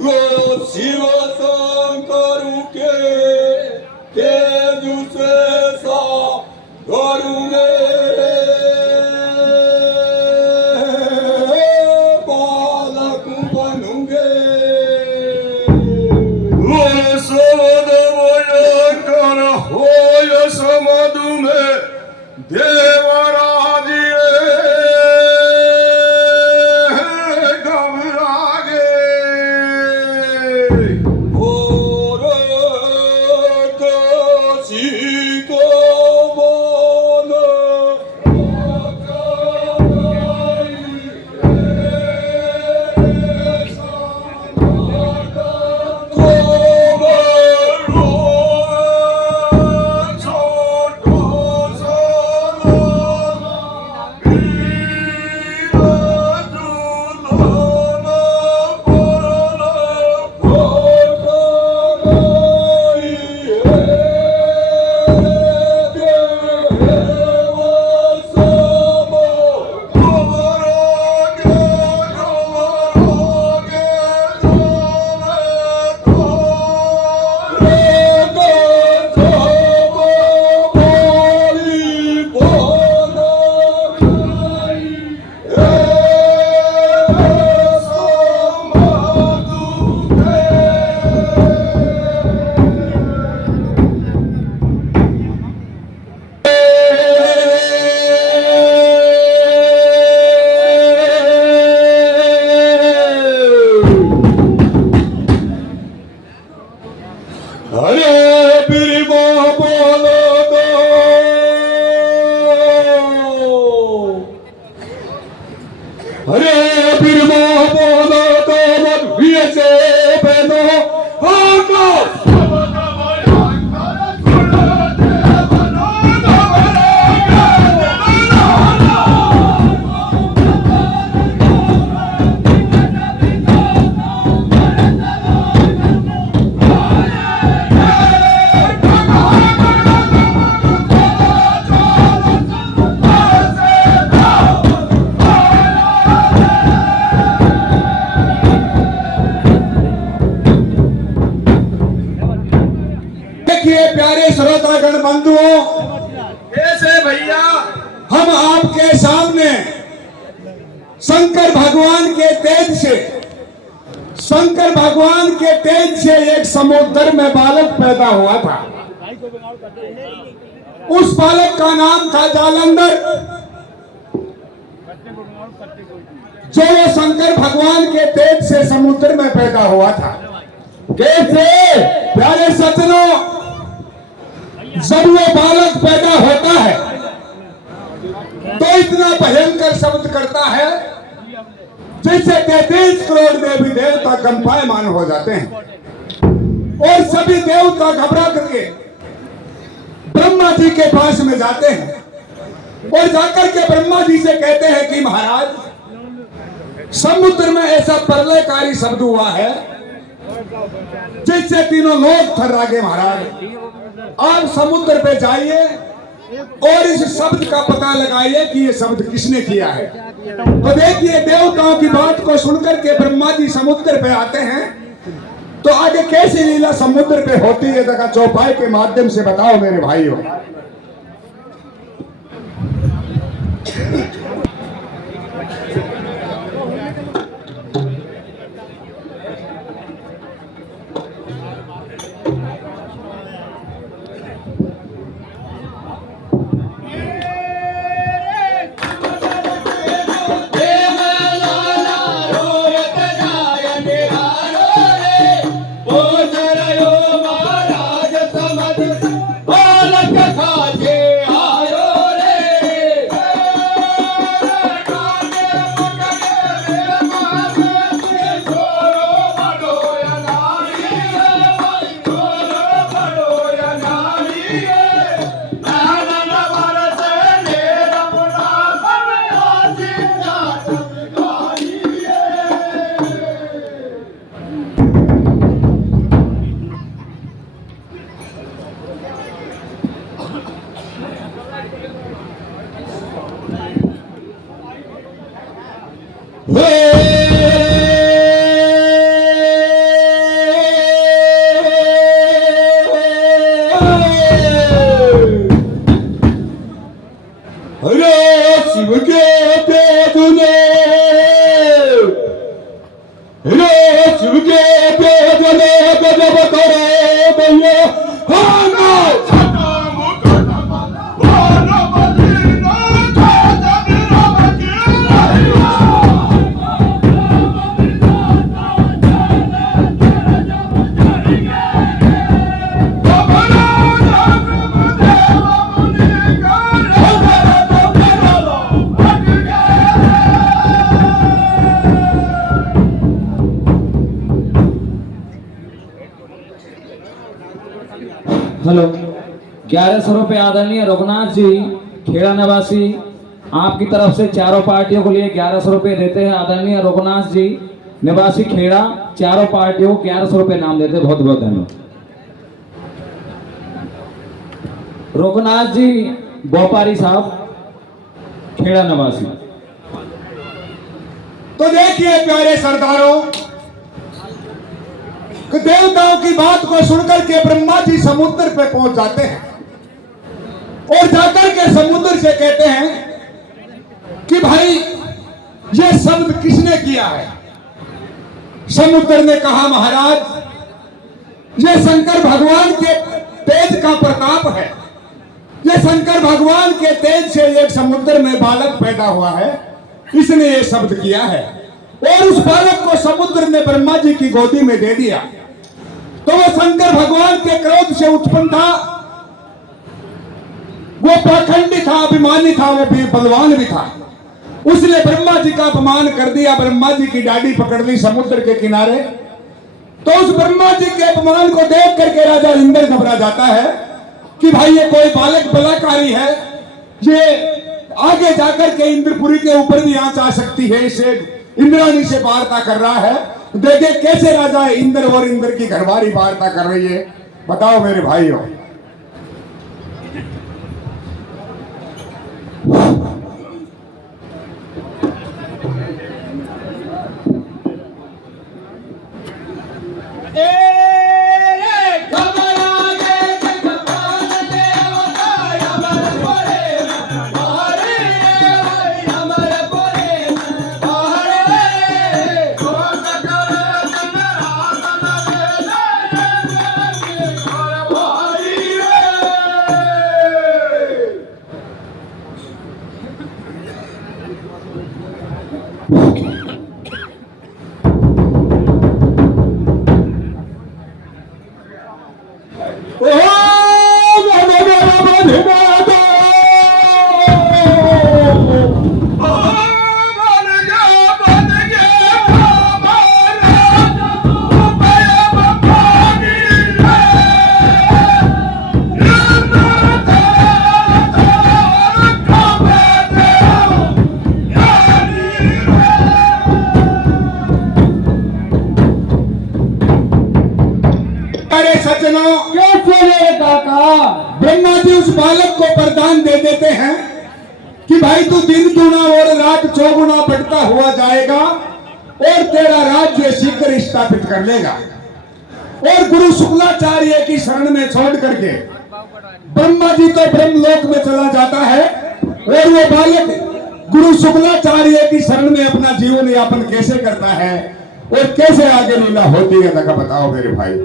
वो शिव शंकर के तेज से सा करूंगे बालक बनूंगे। समद भयंकर हो समधु में देवराज प्यारे श्रोतागण बंधुओं, ऐसे भैया हम आपके सामने शंकर भगवान के तेज से एक समुद्र में बालक पैदा हुआ था। उस बालक का नाम था जालंधर, जो शंकर भगवान के तेज से समुद्र में पैदा हुआ था। कैसे प्यारे सज्जनों, जब वो बालक पैदा होता है तो इतना भयंकर शब्द करता है जिससे 33 करोड़ देवी देवता कंपायमान हो जाते हैं और सभी देवता घबरा करके ब्रह्मा जी के पास में जाते हैं और जाकर के ब्रह्मा जी से कहते हैं कि महाराज, समुद्र में ऐसा प्रलयकारी शब्द हुआ है जिससे तीनों लोग थर्रा गए। महाराज, आप समुद्र पे जाइए और इस शब्द का पता लगाइए कि ये शब्द किसने किया है। तो देखिए, देवताओं की बात को सुनकर के ब्रह्मा जी समुद्र पे आते हैं, तो आगे कैसी लीला समुद्र पे होती है जरा चौपाई के माध्यम से बताओ मेरे भाइयों। बालक था हेलो। 1100 रुपये आदरणीय रघुनाथ जी खेड़ा निवासी आपकी तरफ से चारों पार्टियों को लिए 1100 रुपये देते हैं। आदरणीय रघुनाथ जी निवासी खेड़ा चारों पार्टियों को 1100 रुपये नाम देते हैं। बहुत बहुत धन्यवाद। रघुनाथ जी व्यापारी साहब खेड़ा निवासी। तो देखिए प्यारे सरदारों, कि देवताओं की बात को सुनकर के ब्रह्मा जी समुद्र पे पहुंच जाते हैं और जाकर के समुद्र से कहते हैं कि भाई ये शब्द किसने किया है। समुद्र ने कहा महाराज ये शंकर भगवान के तेज का प्रताप है। ये शंकर भगवान के तेज से एक समुद्र में बालक पैदा हुआ है, इसने ये शब्द किया है। और उस बालक को समुद्र ने ब्रह्मा जी की गोदी में दे दिया। तो वो शंकर भगवान के क्रोध से उत्पन्न था, वो पाखंडी था, अभिमानी था, वो भी बलवान भी था। उसने ब्रह्मा जी का अपमान कर दिया। ब्रह्मा जी की डाडी पकड़ ली समुद्र के किनारे। तो उस ब्रह्मा जी के अपमान को देख करके राजा इंद्र घबरा जाता है कि भाई ये कोई बालक बलाकारी है, ये आगे जाकर के इंद्रपुरी के ऊपर भी आंच आ सकती है, इसे इंद्राणी से वार्ता कर रहा है। देखे कैसे राजा इंद्र और इंद्र की घरवारी वार्ता कर रही है। बताओ मेरे भाइयों, ब्रह्मा जी उस बालक को वरदान दे देते हैं कि भाई तू दिन दूना और रात चौगुना बढ़ता हुआ जाएगा और तेरा राज्य शीघ्र स्थापित कर लेगा। और गुरु शुक्लाचार्य की शरण में छोड़ करके ब्रह्मा जी तो ब्रह्मलोक में चला जाता है और वो बालक गुरु शुक्लाचार्य की शरण में अपना जीवन यापन कैसे करता है और कैसे आगे लीला होती है, तक बताओ मेरे भाई।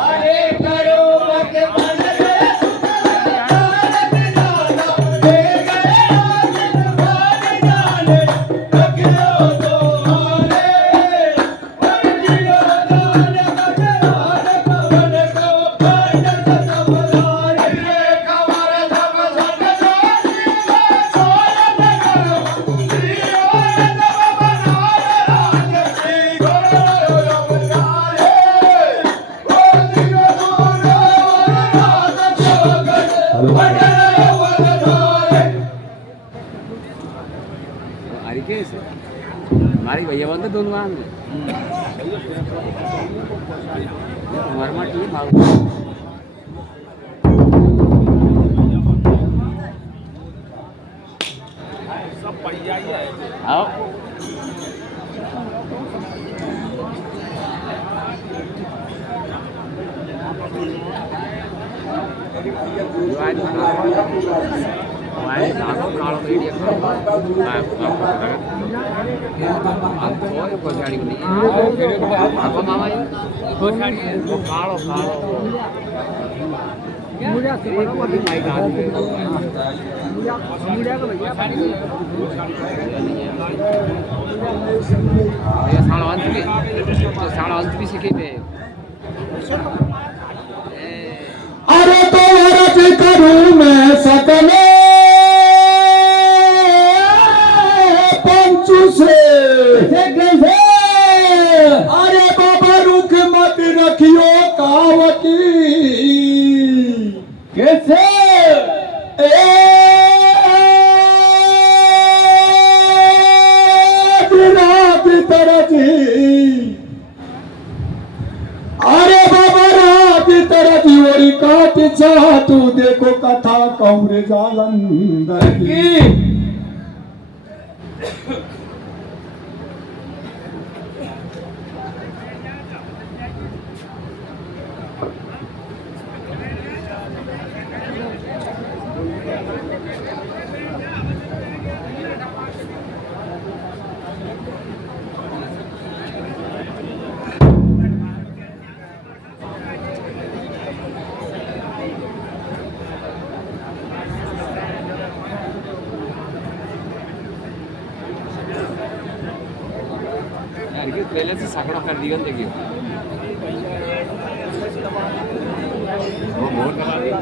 अरे करो हमारी भैया बंद दोनों वर्मा टीम सब बढ़िया ही है। आओ अंत भी सीखे थे अरे तो अर्ज करूं मैं सकले पंचू से अरे बाबा रुक मत रखियो कावती कैसे रात तरजी अरे बाबा रात तरजी और काट चाह तू देखो कथा कौरे जालंधर की पहले से साकड़ा कर दिया देखिए वो बहुत लगा दिया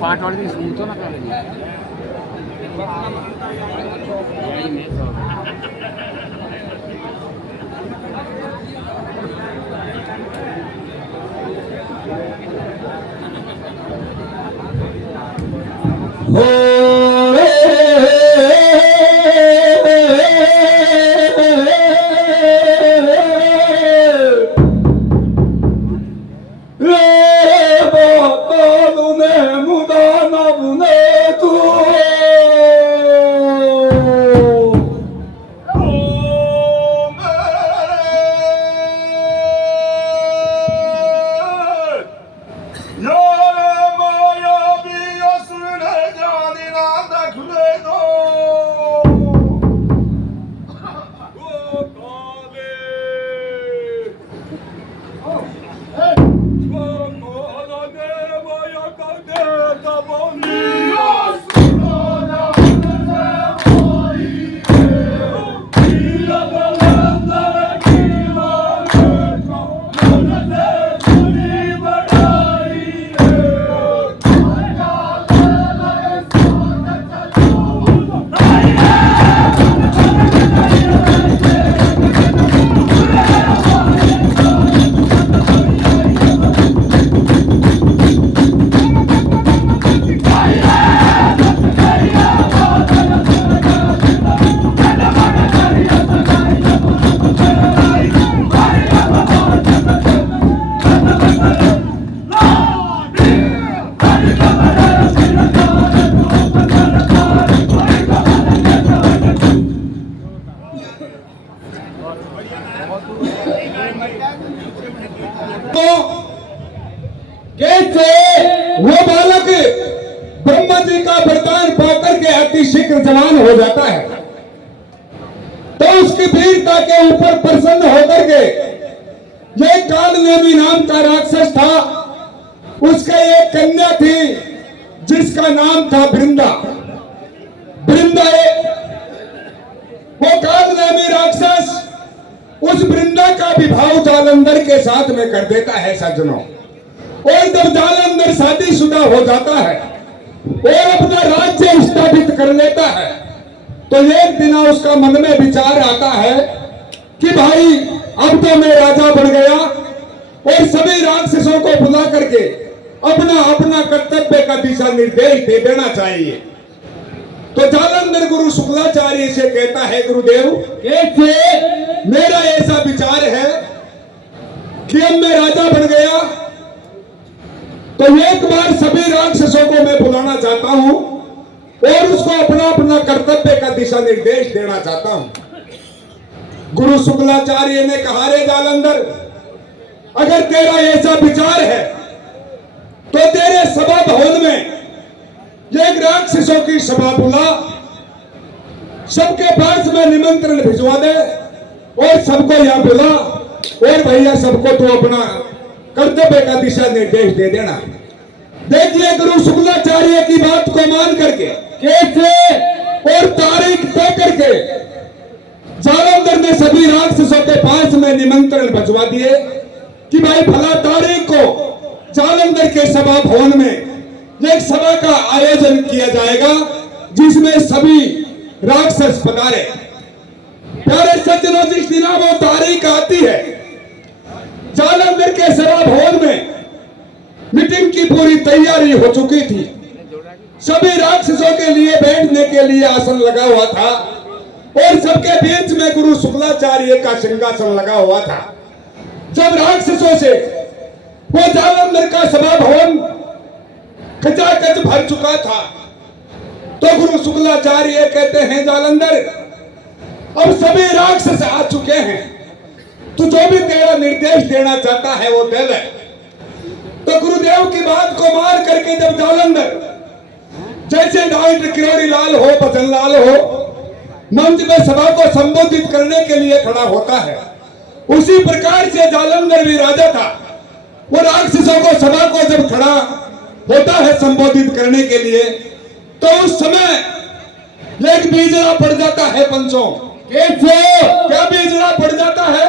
पार्ट वाले दिन सुन तो ना कर दिया यही में हो कैसे वो बालक ब्रह्मा जी का वरदान पाकर के अति शीघ्र जवान हो जाता है, तो उसकी वीरता के ऊपर प्रसन्न होकर के ये कालनेमी नाम का राक्षस था, उसका एक कन्या थी जिसका नाम था वृंदा। वृंदा वो कालनेमी राक्षस उस वृंदा का विवाह जालंधर के साथ में कर देता है सज्जनों। और जब जालंधर शादीशुदा हो जाता है और अपना राज्य स्थापित कर लेता है, तो एक दिन उसका मन में विचार आता है कि भाई अब तो मैं राजा बन गया और सभी राक्षसों को बुला करके अपना अपना कर्तव्य का दिशा निर्देश दे देना चाहिए। तो जालंधर गुरु शुक्लाचार्य से कहता है, गुरुदेव कैसे मेरा ऐसा विचार है कि अब मैं राजा बन गया तो एक बार सभी राक्षसों को मैं बुलाना चाहता हूं और उसको अपना अपना कर्तव्य का दिशा निर्देश देना चाहता हूं। गुरु शुक्लाचार्य ने कहा, रे जालंधर, अगर तेरा ऐसा विचार है तो तेरे सभा भवन में एक राक्षसों की सभा बुला, सबके पास में निमंत्रण भिजवा दे और सबको यहां बुला, और भैया सबको तो अपना कर्तव्य का दिशा निर्देश दे देना। देखिए गुरु शुक्लाचार्य की बात को मान करके कैसे और तारीख तय करके जालंधर ने सभी राक्षसों के पास में निमंत्रण भिजवा दिए कि भाई फला तारीख को जालंधर के सभा भवन में एक सभा का आयोजन किया जाएगा जिसमें सभी राक्षस पधारे। प्यारे सज्जनों, जिस दिन वो तारीख आती है, जालंधर के सभा भवन में मीटिंग की पूरी तैयारी हो चुकी थी। सभी राक्षसों के लिए बैठने के लिए आसन लगा हुआ था और सबके बीच में गुरु शुक्लाचार्य का सिंहासन लगा हुआ था। जब राक्षसों से वो जालंधर का सभा भवन खचाखच भर चुका था तो गुरु शुक्लाचार्य कहते हैं, जालंधर अब सभी राक्षस आ चुके हैं, तू जो भी तेरा निर्देश देना चाहता है वो दे ले। तो गुरुदेव की बात को मान करके जब जालंधर जैसे डॉक्टर किरोड़ी लाल हो, भजन लाल हो, मंच में सभा को संबोधित करने के लिए खड़ा होता है, उसी प्रकार से जालंधर भी राजा था। वो राक्षसों को सभा को जब खड़ा होता है संबोधित करने के लिए, तो उस समय एक बीजड़ा पड़ जाता है पंचों। कैसे? क्या बीजड़ा पड़ जाता है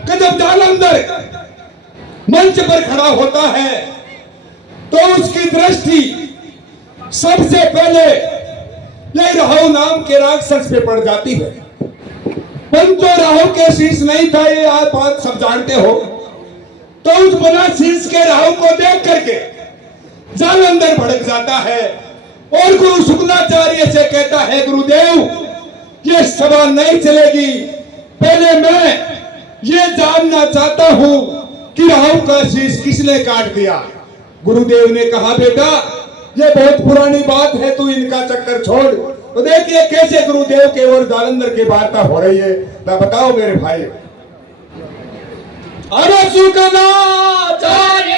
कि जब जालंधर मंच पर खड़ा होता है तो उसकी दृष्टि सबसे पहले ये राहु नाम के राक्षस पे पड़ जाती है। पंचों राहु के शीश नहीं था, ये आप बात सब जानते हो। तो उस बना शीश के राहु को देख करके जालंधर भड़क जाता है और गुरु शुक्लाचार्य से कहता है, गुरुदेव ये सभा नहीं चलेगी, पहले मैं ये जानना चाहता हूं कि राहु का शीश किसने काट दिया। गुरुदेव ने कहा, बेटा ये बहुत पुरानी बात है, तू इनका चक्कर छोड़। तो देखिए कैसे गुरुदेव के और जालंधर की वार्ता हो रही है, ना बताओ मेरे भाई। अरे शुक्लाचार्य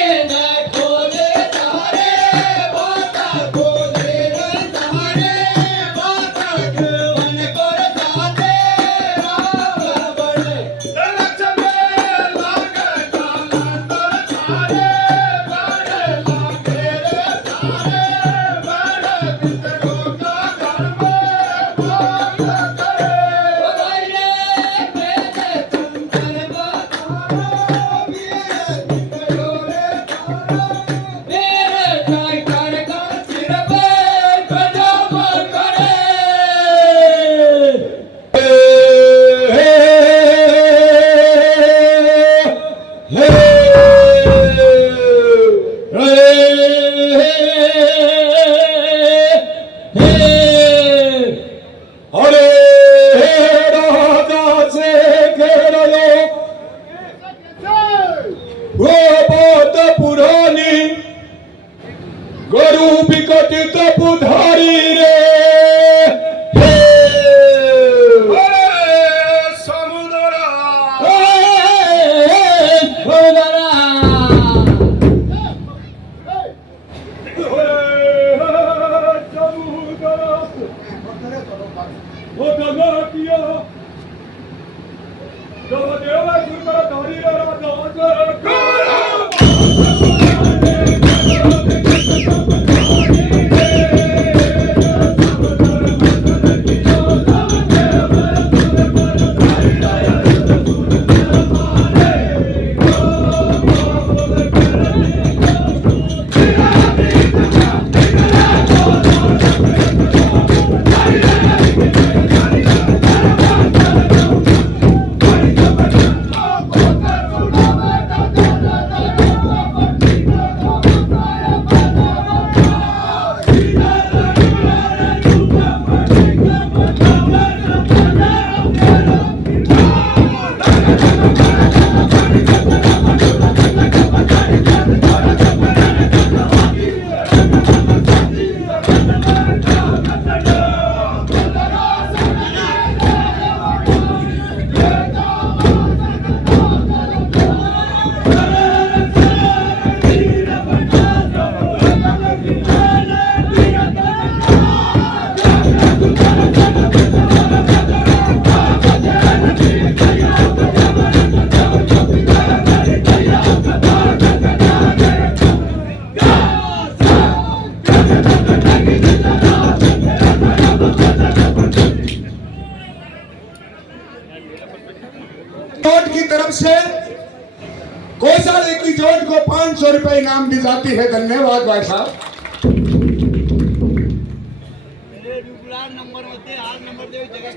की तरफ से कोषालय की जोड़ को 500 रुपए इनाम दी जाती है। धन्यवाद भाई साहब। नंबर होते आज नंबर दे जगह